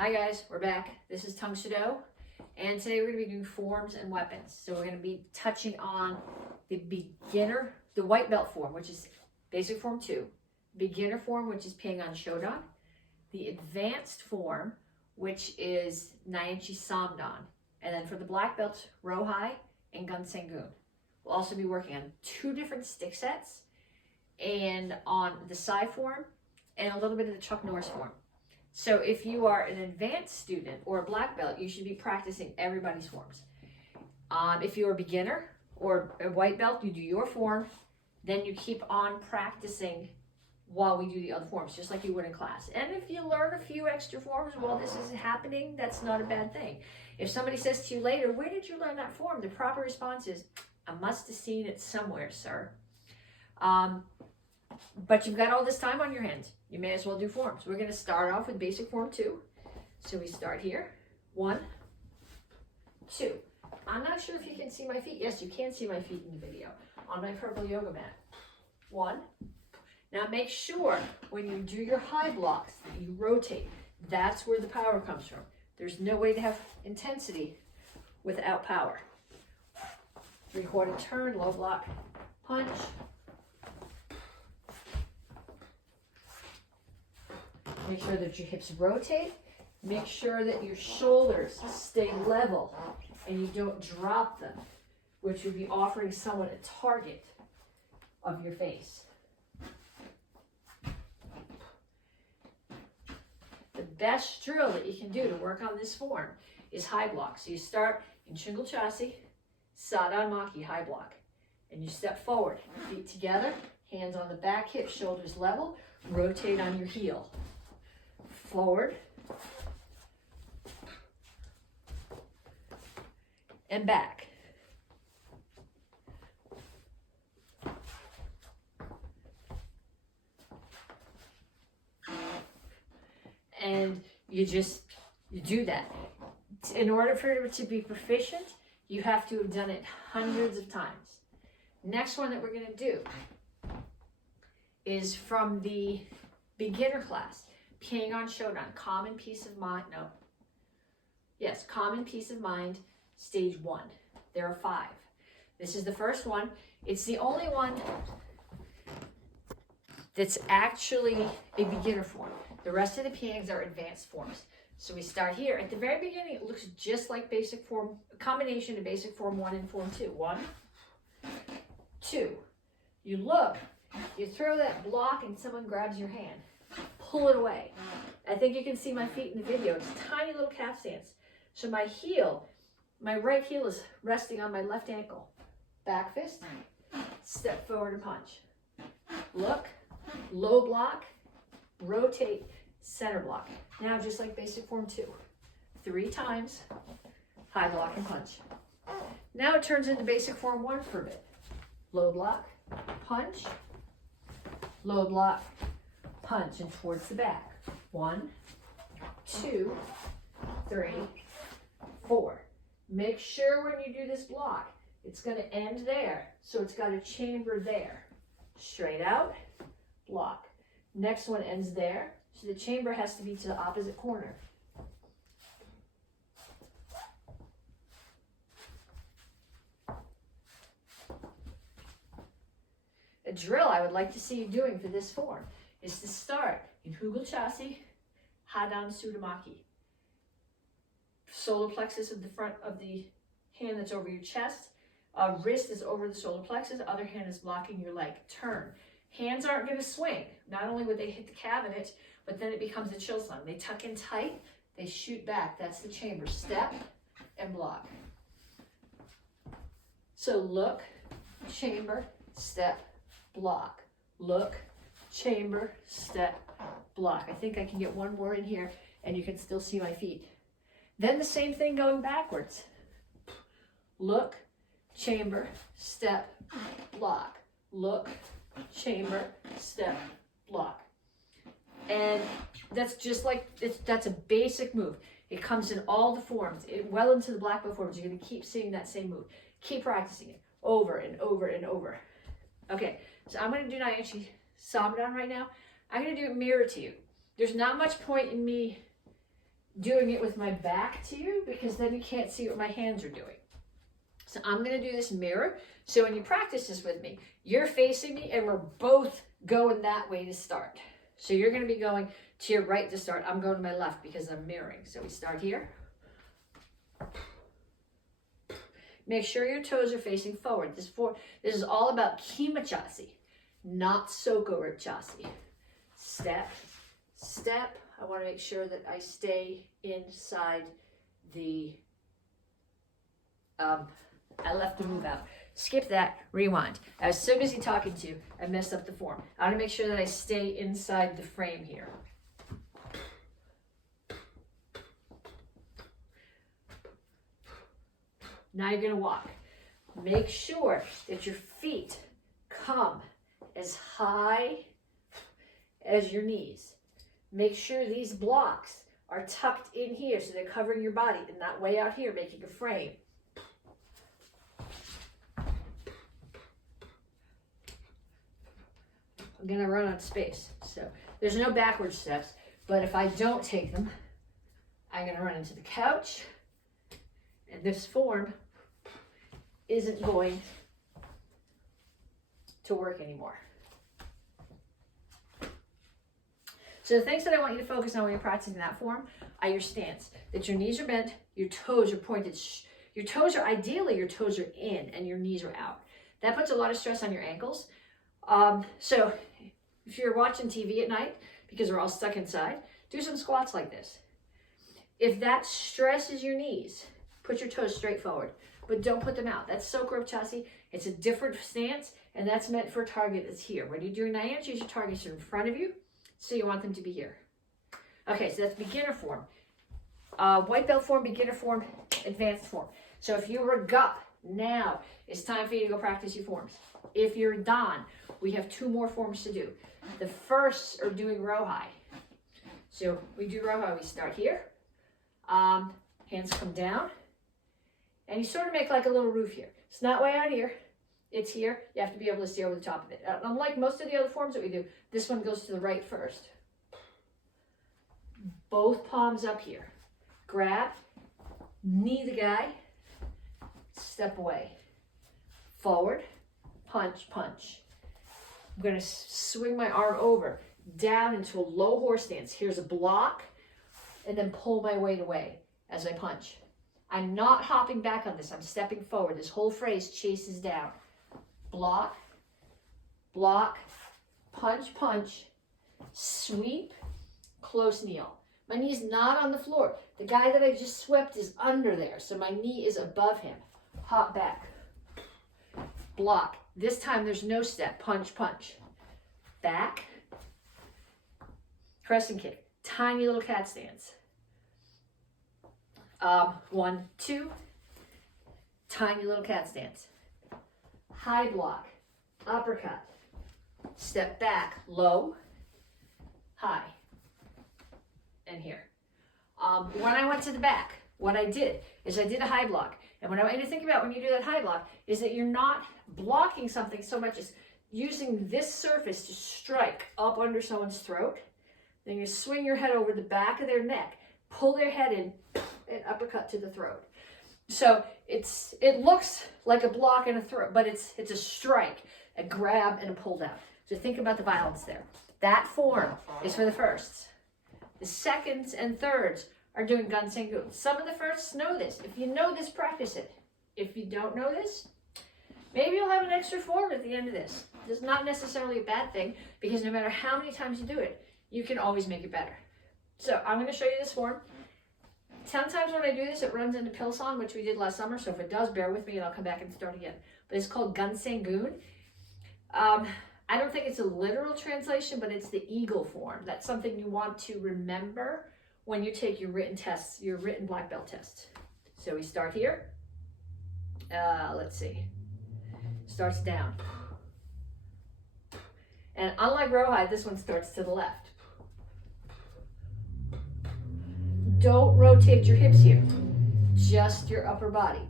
Hi guys, we're back. This is Tung Sado, and today we're going to be doing forms and weapons. So we're going to be touching on the beginner, the white belt form, which is basic form 2, beginner form, which is Pyeongan Shodan, the advanced form, which is Naenchi Samdan, and then for the black belts, Rohai and Gun Xingu. We'll also be working on 2 different stick sets, and on the Sai form, and a little bit of the Chuck Norris form. So if you are an advanced student or a black belt, you should be practicing everybody's forms. If you're a beginner or a white belt, you do your form, then you keep on practicing while we do the other forms, just like you would in class. And if you learn a few extra forms while this is happening, that's not a bad thing. If somebody says to you later, where did you learn that form? The proper response is, I must have seen it somewhere, sir. But you've got all this time on your hands. You may as well do forms. We're going to start off with basic form 2. So we start here. 1, 2. I'm not sure if you can see my feet. Yes, you can see my feet in the video on my purple yoga mat. 1. Now make sure when you do your high blocks that you rotate. That's where the power comes from. There's no way to have intensity without power. 3/4 turn, low block, punch. Make sure that your hips rotate. Make sure that your shoulders stay level and you don't drop them, which would be offering someone a target of your face. The best drill that you can do to work on this form is high block. So you start in Xingu Chasi, Sadan Maki, high block. And you step forward, feet together, hands on the back, hips, shoulders level, rotate on your heel. Forward and back. And you do that. In order for it to be proficient, you have to have done it hundreds of times. Next one that we're going to do is from the beginner class. Pyeongan Shodan, Common Peace of Mind, Common Peace of Mind, Stage 1. There are 5. This is the first one. It's the only one that's actually a beginner form. The rest of the Pyeongs are advanced forms. So we start here. At the very beginning, it looks just like basic form, a combination of basic form 1 and form 2. 1, 2. You look, you throw that block and someone grabs your hand. Pull it away. I think you can see my feet in the video. It's a tiny little calf stance. So my heel, my right heel is resting on my left ankle. Back fist, step forward and punch. Look, low block, rotate, center block. Now just like basic form 2. 3 times, high block and punch. Now it turns into basic form 1 for a bit. Low block, punch, low block, punch, and towards the back. 1, 2, 3, 4. Make sure when you do this block, it's going to end there. So it's got a chamber there. Straight out, block. Next one ends there. So the chamber has to be to the opposite corner. A drill I would like to see you doing for this form is to start in Xingu Chasi, Hadan Sudamaki. Solar plexus of the front of the hand that's over your chest. Wrist is over the solar plexus. Other hand is blocking your leg. Turn. Hands aren't going to swing. Not only would they hit the cabinet, but then it becomes a chill slam. They tuck in tight. They shoot back. That's the chamber. Step and block. So look, chamber, step, block. Look, chamber, step, block. I think I can get one more in here and you can still see my feet. Then the same thing going backwards. Look, chamber, step, block. Look, chamber, step, block. And that's just like, that's a basic move. It comes in all the forms. Well into the black belt forms, you're going to keep seeing that same move. Keep practicing it over and over and over. Okay, so I'm going to do Naenchi Samdan right now. I'm going to do it mirror to you. There's not much point in me doing it with my back to you because then you can't see what my hands are doing. So I'm going to do this mirror. So when you practice this with me, you're facing me and we're both going that way to start. So you're going to be going to your right to start. I'm going to my left because I'm mirroring. So we start here. Make sure your toes are facing forward. This is all about kima chasi, not soko chasi. Step, step. I want to make sure that I stay inside the, I left the move out. Skip that, rewind. I was so busy talking to you, I messed up the form. I want to make sure that I stay inside the frame here. Now you're going to walk. Make sure that your feet come as high as your knees. Make sure these blocks are tucked in here so they're covering your body and not way out here making a frame. I'm going to run on space. So there's no backward steps, but if I don't take them, I'm going to run into the couch. And this form isn't going to work anymore. So the things that I want you to focus on when you're practicing that form are your stance. That your knees are bent, your toes are pointed. Your toes are ideally, your toes are in and your knees are out. That puts a lot of stress on your ankles. So if you're watching TV at night, because we're all stuck inside, do some squats like this. If that stresses your knees, put your toes straight forward, but don't put them out. That's Soko chasi. It's a different stance, and that's meant for a target that's here. When you're doing Nyan, your targets are in front of you, so you want them to be here. Okay, so that's beginner form. White belt form, beginner form, advanced form. So if you were Gup, now it's time for you to go practice your forms. If you're Dan, we have 2 more forms to do. The first are doing Rohai. So we do Rohai, we start here. Hands come down. And you sort of make like a little roof here. It's not way out here. It's here. You have to be able to see over the top of it. Unlike most of the other forms that we do, this one goes to the right first. Both palms up here. Grab, knee the guy, step away. Forward, punch, punch. I'm going to swing my arm over, down into a low horse stance. Here's a block, and then pull my weight away as I punch. I'm not hopping back on this. I'm stepping forward. This whole phrase chases down. Block, block, punch, punch, sweep, close kneel. My knee's not on the floor. The guy that I just swept is under there, so my knee is above him. Hop back. Block. This time there's no step. Punch, punch. Back. Crescent kick. Tiny little cat stance. 1, 2. Tiny little cat stance. High block. Uppercut. Step back. Low. High. And here. When I went to the back, what I did is I did a high block. And what I want you to think about when you do that high block is that you're not blocking something so much as using this surface to strike up under someone's throat. Then you swing your head over the back of their neck, pull their head in, and uppercut to the throat. So it looks like a block and a throw, but it's a strike, a grab, and a pull down. So think about the violence there. That form is for the firsts. The seconds and thirds are doing Xingu. Some of the firsts know this. If you know this, practice it. If you don't know this, maybe you'll have an extra form at the end of this. It's not necessarily a bad thing, because no matter how many times you do it, you can always make it better. So I'm going to show you this form. Sometimes when I do this, it runs into Pilsan, which we did last summer. So if it does, bear with me and I'll come back and start again. But it's called Xingu. I don't think it's a literal translation, but it's the eagle form. That's something you want to remember when you take your written tests, your written black belt test. So we start here. Let's see. Starts down. And unlike Rohai, this one starts to the left. Don't rotate your hips here, just your upper body.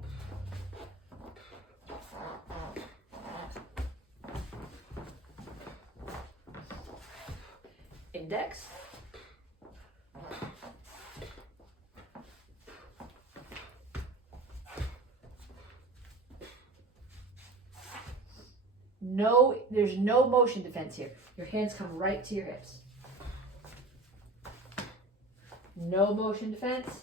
Index. there's no motion defense here. Your hands come right to your hips. No motion defense.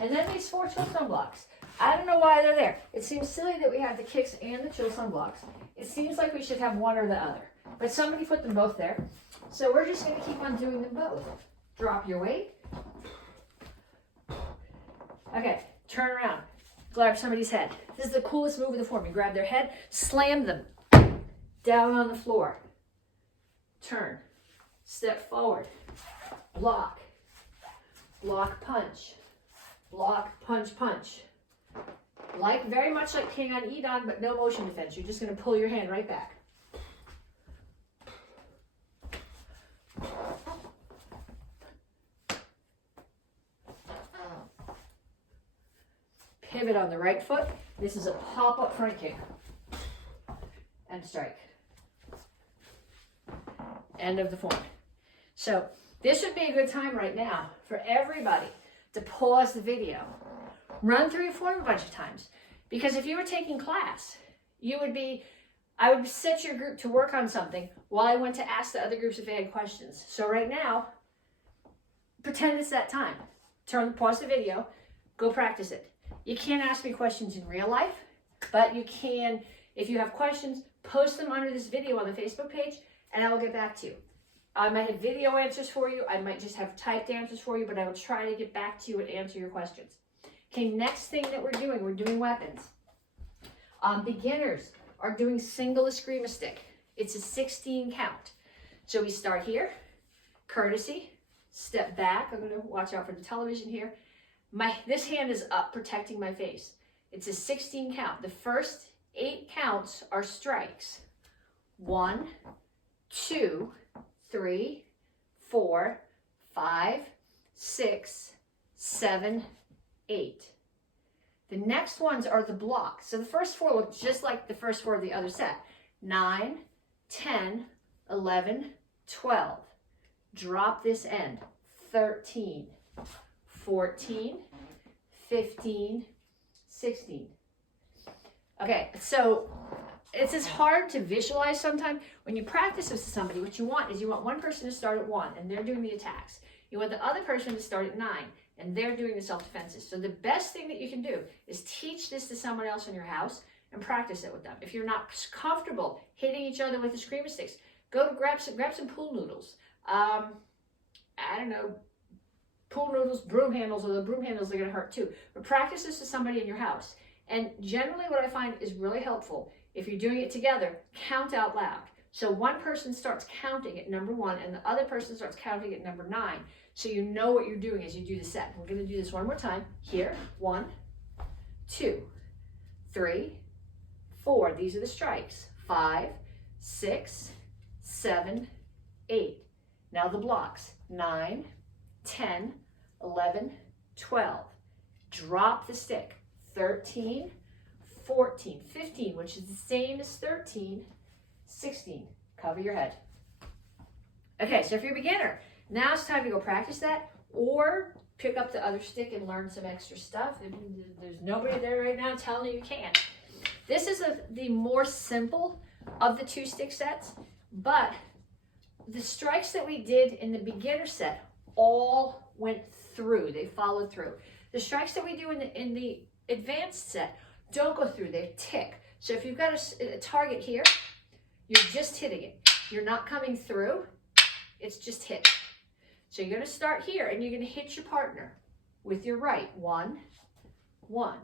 And then these 4 chill sun blocks. I don't know why they're there. It seems silly that we have the kicks and the chill sun blocks. It seems like we should have one or the other. But somebody put them both there. So we're just going to keep on doing them both. Drop your weight. Okay, turn around. Grab somebody's head. This is the coolest move of the form. You grab their head, slam them down on the floor. Turn. Step forward. Block. Block, punch. Block, punch, punch. Very much like King on Edon, but no motion defense. You're just going to pull your hand right back. Pivot on the right foot. This is a pop-up front kick. And strike. End of the form. So this would be a good time right now for everybody to pause the video. Run through your form a bunch of times. Because if you were taking class, I would set your group to work on something while I went to ask the other groups if they had questions. So right now, pretend it's that time. Pause the video, go practice it. You can't ask me questions in real life, but you can, if you have questions, post them under this video on the Facebook page, and I will get back to you. I might have video answers for you. I might just have typed answers for you, but I will try to get back to you and answer your questions. Okay, next thing that we're doing weapons. Beginners are doing single eskrima stick. It's a 16 count. So we start here, courtesy, step back. I'm going to watch out for the television here. This hand is up, protecting my face. It's a 16 count. The first 8 counts are strikes. 1, 2, 3, 4, 5, 6, 7, 8. The next ones are the blocks. So the first 4 look just like the first 4 of the other set. 9, 10, 11, 12. Drop this end. 13, 14, 15, 16. Okay, so it's as hard to visualize sometimes. When you practice with somebody, what you want is one person to start at 1 and they're doing the attacks. You want the other person to start at 9 and they're doing the self-defenses. So the best thing that you can do is teach this to someone else in your house and practice it with them. If you're not comfortable hitting each other with the screamer sticks, go to grab some pool noodles. I don't know, pool noodles, broom handles, or the broom handles are going to hurt too. But practice this to somebody in your house. And generally what I find is really helpful, if you're doing it together, count out loud. So one person starts counting at number 1 and the other person starts counting at number 9. So you know what you're doing as you do the set. We're going to do this one more time. Here, 1, 2, 3, 4. These are the strikes. 5, 6, 7, 8. Now the blocks. 9, 10, 11, 12. Drop the stick. 13, 14, 15, which is the same as 13, 16. Cover your head. Okay, so if you're a beginner, now it's time to go practice that or pick up the other stick and learn some extra stuff. There's nobody there right now telling you can't. This is the more simple of the 2 stick sets, but the strikes that we did in the beginner set all went through. They followed through. The strikes that we do in the advanced set don't go through. They tick. So if you've got a target here, you're just hitting it. You're not coming through. It's just hit. So you're going to start here and you're going to hit your partner with your right. 1, 1.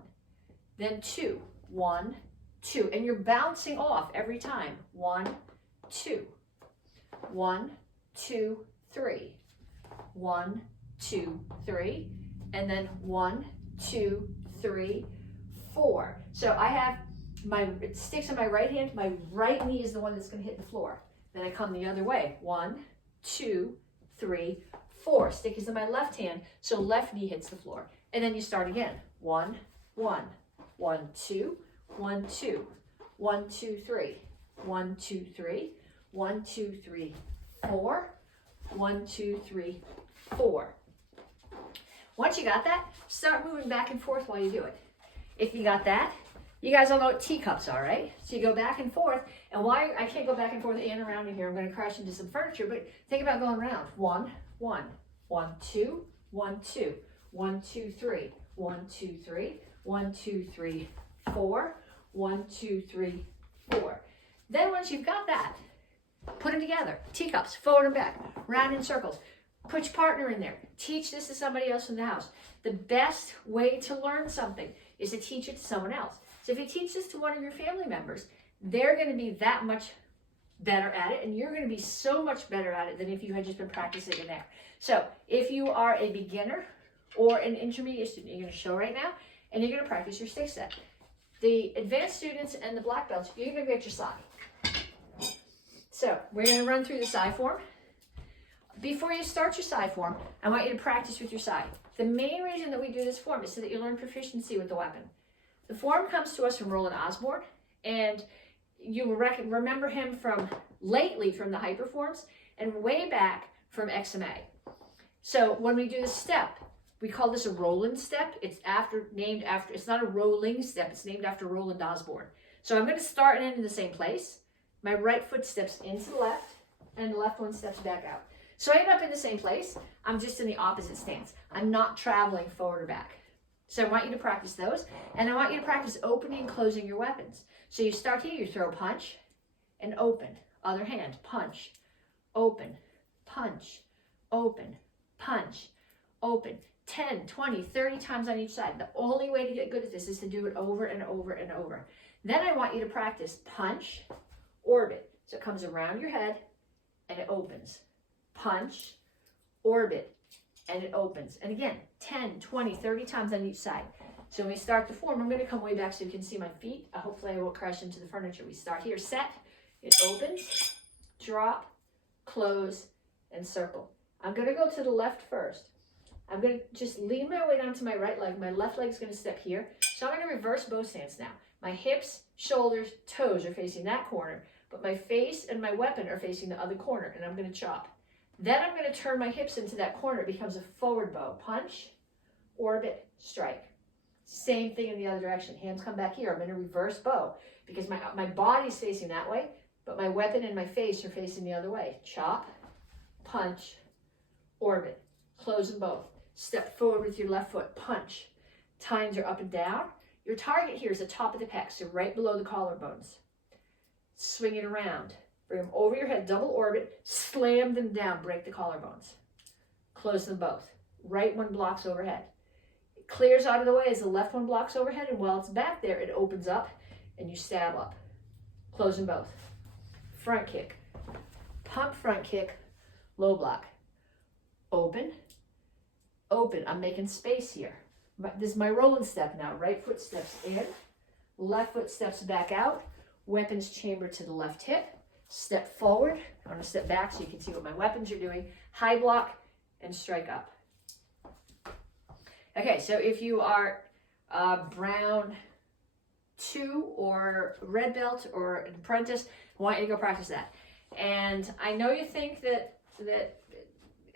Then 2, 1, 2. And you're bouncing off every time. 1, 2. 1, 2, 3. 1, 2, 3. And then 1, 2, 3, 4. So I have my sticks in my right hand. My right knee is the one that's going to hit the floor. Then I come the other way. 1, 2, 3, 4. Stick is in my left hand, so left knee hits the floor. And then you start again. 1, 1, 1, 2, 1, 2, 1, 2, 3, 1, 2, 3, 1, 2, 3, 4, 1, 2, 3, 4. Once you got that, start moving back and forth while you do it. If you got that, You guys all know what teacups are, right? So you go back and forth, and why I can't go back and forth and around in here, I'm going to crash into some furniture, but think about going around. 1, 1, 1, 2, 1, 2, 1, 2, 3, 1, 2, 3, 1, 2, 3, 4, 1, 2, 3, 4. Then once you've got that, put them together. Teacups, forward and back, round in circles. Put your partner in there. Teach this to somebody else in the house. The best way to learn something is to teach it to someone else. So if you teach this to one of your family members, they're going to be that much better at it, and you're going to be so much better at it than if you had just been practicing in there. So if you are a beginner or an intermediate student, you're going to show right now, and you're going to practice your stick set. The advanced students and the black belts, you're going to get your sai. So we're going to run through the sai form. Before you start your sai form, I want you to practice with your sai. The main reason that we do this form is so that you learn proficiency with the weapon. The form comes to us from Roland Osborne, and you will remember him from lately from the hyper forms and way back from XMA. So when we do the step, we call this a Roland step. It's it's not a rolling step, it's named after Roland Osborne. So I'm going to start and end in the same place. My right foot steps into the left, and the left one steps back out. So I end up in the same place. I'm just in the opposite stance. I'm not traveling forward or back. So I want you to practice those, and I want you to practice opening and closing your weapons. So you start here, you throw punch and open. Other hand, punch, open, punch, open, punch, open. 10, 20, 30 times on each side. The only way to get good at this is to do it over and over and over. Then I want you to practice punch, orbit. So it comes around your head and it opens. Punch, orbit, and it opens. And again, 10, 20, 30 times on each side. So when we start the form, I'm going to come way back so you can see my feet. Hopefully I won't crash into the furniture. We start here, set, it opens, drop, close, and circle. I'm going to go to the left first. I'm going to just lean my weight onto my right leg. My left leg is going to step here. So I'm going to reverse bow stance now. My hips, shoulders, toes are facing that corner, but my face and my weapon are facing the other corner, and I'm going to chop. Then I'm going to turn my hips into that corner. It becomes a forward bow. Punch, orbit, strike. Same thing in the other direction. Hands come back here. I'm going to reverse bow because my body's facing that way, but my weapon and my face are facing the other way. Chop, punch, orbit. Close them both. Step forward with your left foot. Punch. Tines are up and down. Your target here is the top of the pec, so right below the collarbones. Swing it around. Bring them over your head, double orbit, slam them down, break the collarbones. Close them both. Right one blocks overhead. It clears out of the way as the left one blocks overhead, and while it's back there, it opens up and you stab up. Close them both. Front kick. Pump front kick, low block. Open, open. I'm making space here. This is my rolling step now. Right foot steps in, left foot steps back out, weapons chamber to the left hip. Step forward. I'm going to step back so you can see what my weapons are doing. High block and strike up. Okay, so if you are brown 2 or red belt or an apprentice, I want you to go practice that. And I know you think that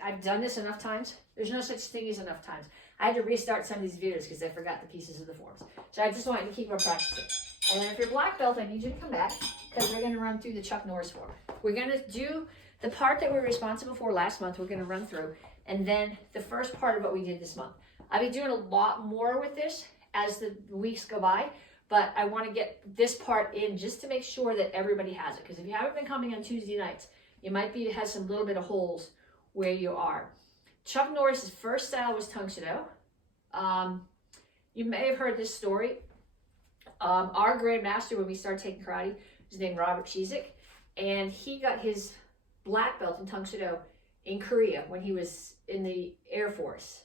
I've done this enough times. There's no such thing as enough times. I had to restart some of these videos because I forgot the pieces of the forms. So I just want you to keep on practicing. And then if you're black belt, I need you to come back because we're going to run through the Chuck Norris form. We're going to do the part that we were responsible for last month. We're going to run through. And then the first part of what we did this month. I'll be doing a lot more with this as the weeks go by. But I want to get this part in just to make sure that everybody has it. Because if you haven't been coming on Tuesday nights, you might be has some little bit of holes where you are. Chuck Norris's first style was Tung Sudo. You may have heard this story. Our grandmaster, when we started taking karate, was named Robert Chizik, and he got his black belt in Tung Sudo in Korea when he was in the Air Force.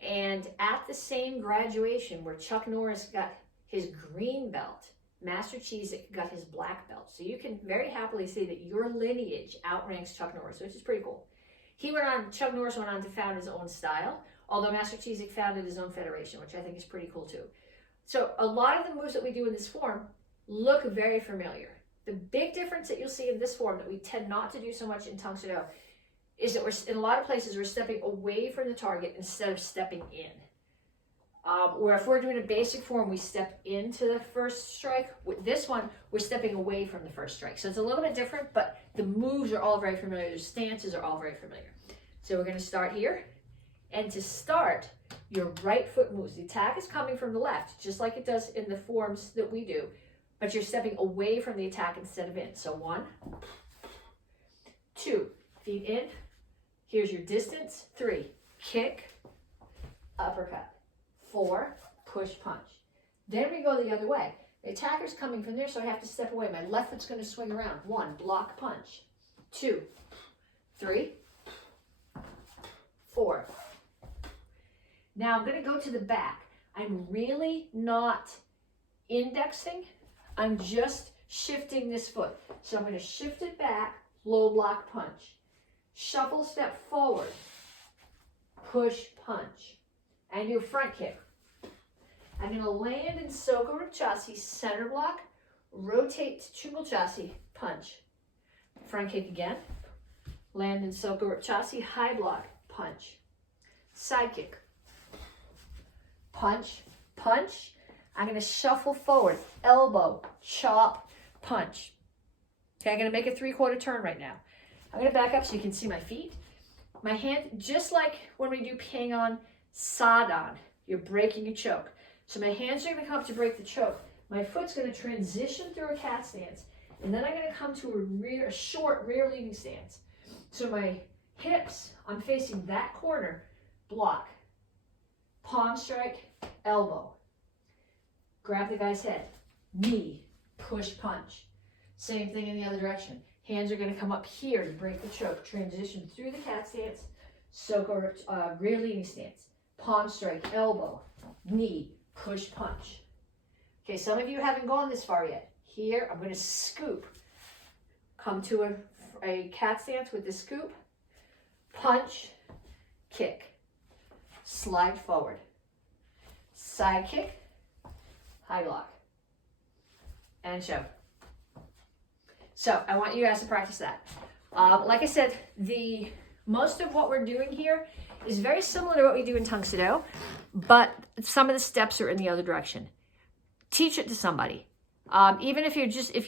And at the same graduation where Chuck Norris got his green belt, Master Chizik got his black belt. So you can very happily say that your lineage outranks Chuck Norris, which is pretty cool. Chuck Norris went on to found his own style, although Master Chizik founded his own federation, which I think is pretty cool too. So a lot of the moves that we do in this form look very familiar. The big difference that you'll see in this form that we tend not to do so much in Tung Sudo is that in a lot of places we're stepping away from the target instead of stepping in. Where if we're doing a basic form, we step into the first strike. With this one, we're stepping away from the first strike. So it's a little bit different, but the moves are all very familiar. The stances are all very familiar. So we're going to start here. And to start, your right foot moves. The attack is coming from the left, just like it does in the forms that we do. But you're stepping away from the attack instead of in. So 1, 2, feet in. Here's your distance. 3, kick, uppercut. 4, push, punch. Then we go the other way. The attacker's coming from there, so I have to step away. My left foot's going to swing around. 1, block, punch. 2, 3, 4. Now I'm going to go to the back. I'm really not indexing. I'm just shifting this foot. So I'm going to shift it back, low block, punch. Shuffle, step forward, push, punch. And your front kick. I'm going to land in Soka Rupchasi, center block, rotate to Chungal Chassi, punch. Front kick again. Land in Soka Rupchasi, high block, punch. Side kick. Punch, punch. I'm going to shuffle forward, elbow, chop, punch. Okay, I'm going to make a 3/4 turn right now. I'm going to back up so you can see my feet. My hand, just like when we do Pangon Sadan, you're breaking a choke. So my hands are going to come up to break the choke. My foot's going to transition through a cat stance. And then I'm going to come to a short rear leading stance. So my hips, I'm facing that corner, block. Palm strike, elbow. Grab the guy's head. Knee, push, punch. Same thing in the other direction. Hands are going to come up here to break the choke. Transition through the cat stance, Soka rear leading stance. Palm strike, elbow, knee, push, punch. Okay, some of you haven't gone this far yet. Here, I'm going to scoop. Come to a cat stance with the scoop. Punch, kick. Slide forward. Side kick, high block. And show. So I want you guys to practice that. Like I said, most of what we're doing here is very similar to what we do in Tung Soo, but some of the steps are in the other direction. Teach it to somebody. Even if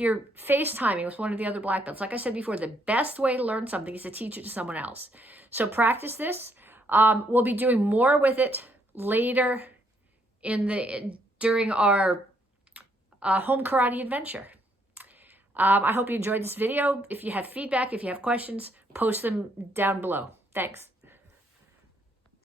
you're FaceTiming with one of the other black belts, like I said before, the best way to learn something is to teach it to someone else. So practice this. We'll be doing more with it later during our home karate adventure. I hope you enjoyed this video. If you have feedback, if you have questions, post them down below. Thanks.